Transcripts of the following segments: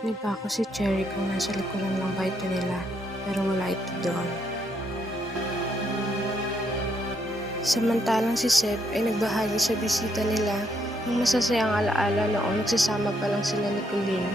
ni Paco si Cherry kung nasa likuran lang ba ito nila, pero wala ito doon. Samantalang si Seb ay nagbahagi sa bisita nila ng masasayang alaala noong nagsasama pa lang sila ni Colleen.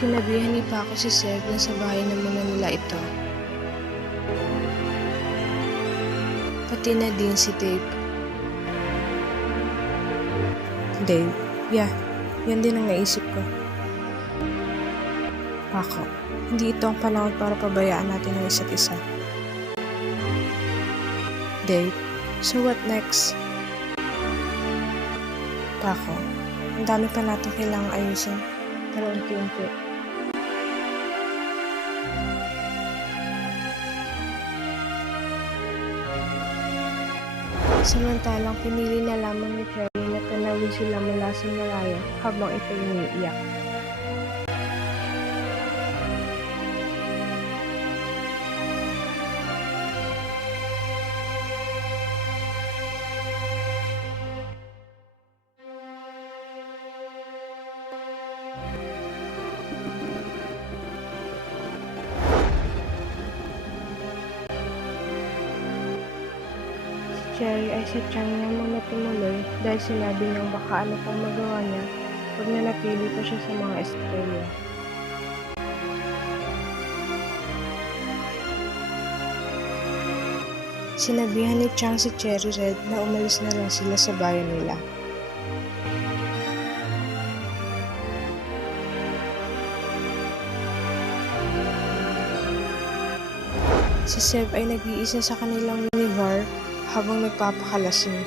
Sinabihan ni Paco si Seb na sa bahay na muna nila ito. Pati na din si Dave. Dave? Yeah, yan din ang naisip ko. Paco, hindi ito ang panahon para pabayaan natin ang isa't isa. Dave, so what next? Paco, ang dami pa natin kailangang ayusin, pero unti-unti. Samantalang pinili na lamang ni Cherry na tanawin sila mula sa malaya habang ito'y umiiyak. Cherry ay sadyang niyang muna tumuloy dahil sinabi niyang baka ano pang magawa niya pag nanatili pa siya sa mga estrella. Sinabihan ni Chang si Cherry Red na umalis na lang sila sa bayan nila. Si Seb ay nag-iisa sa kanilang minibar habang nagpapakalasing.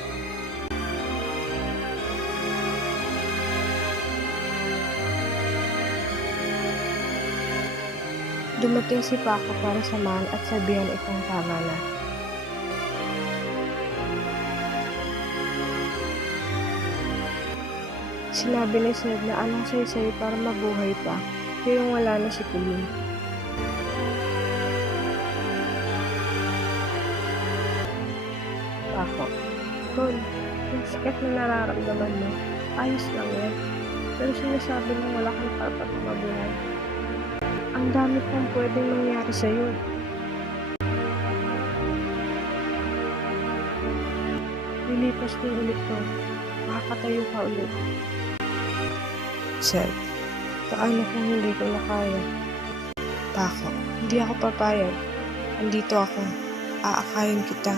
Dumating si Paco para samahan at sabihan itong tama na. Sinabi ni Seb na anong saysay para mabuhay pa, kayong wala na si Colleen. Paco, Tol, yung sakit na nararamdaman mo, ayos lang yan. Pero sinasabi mo wala kang dapat mabuhay. Ang dami pang pwedeng mangyari sa'yo. Lilipas din ulit to. Makakatayo ka ulit. Seb, paano kung hindi ko na kaya? Paco, hindi ako papayag. Andito ako. Aakayin kita.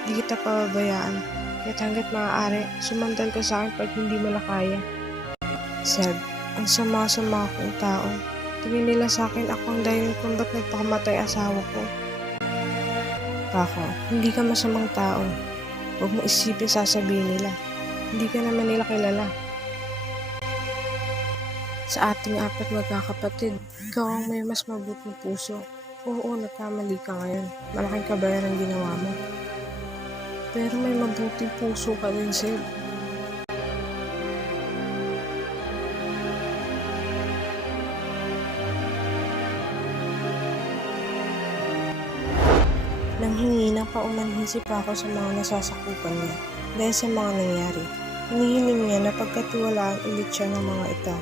Hindi kita pababayaan. Kahit hanggat maaari, sumandal ka sa akin pag hindi mo na kaya. Seb, ang sama-sama akong tao. Tingin nila sa akin ako ang dahilan kung ba't nagpakamatay asawa ko. Paco, hindi ka masamang tao. Huwag mo isipin sasabihin nila. Hindi ka naman nila kilala. Sa ating 4 magkakapatid, ikaw ang may mas mabuting puso. Oo, nagkamali ka ngayon. Malaking kabayaran ang ginawa mo. Pero may mabuting puso ka din, Seb. Nanghingi ng paumanhin si Paco sa mga nasasakupan niya dahil sa mga nangyari. Hinihiling niya na pagkatiwalaan ulit siya ng mga ito.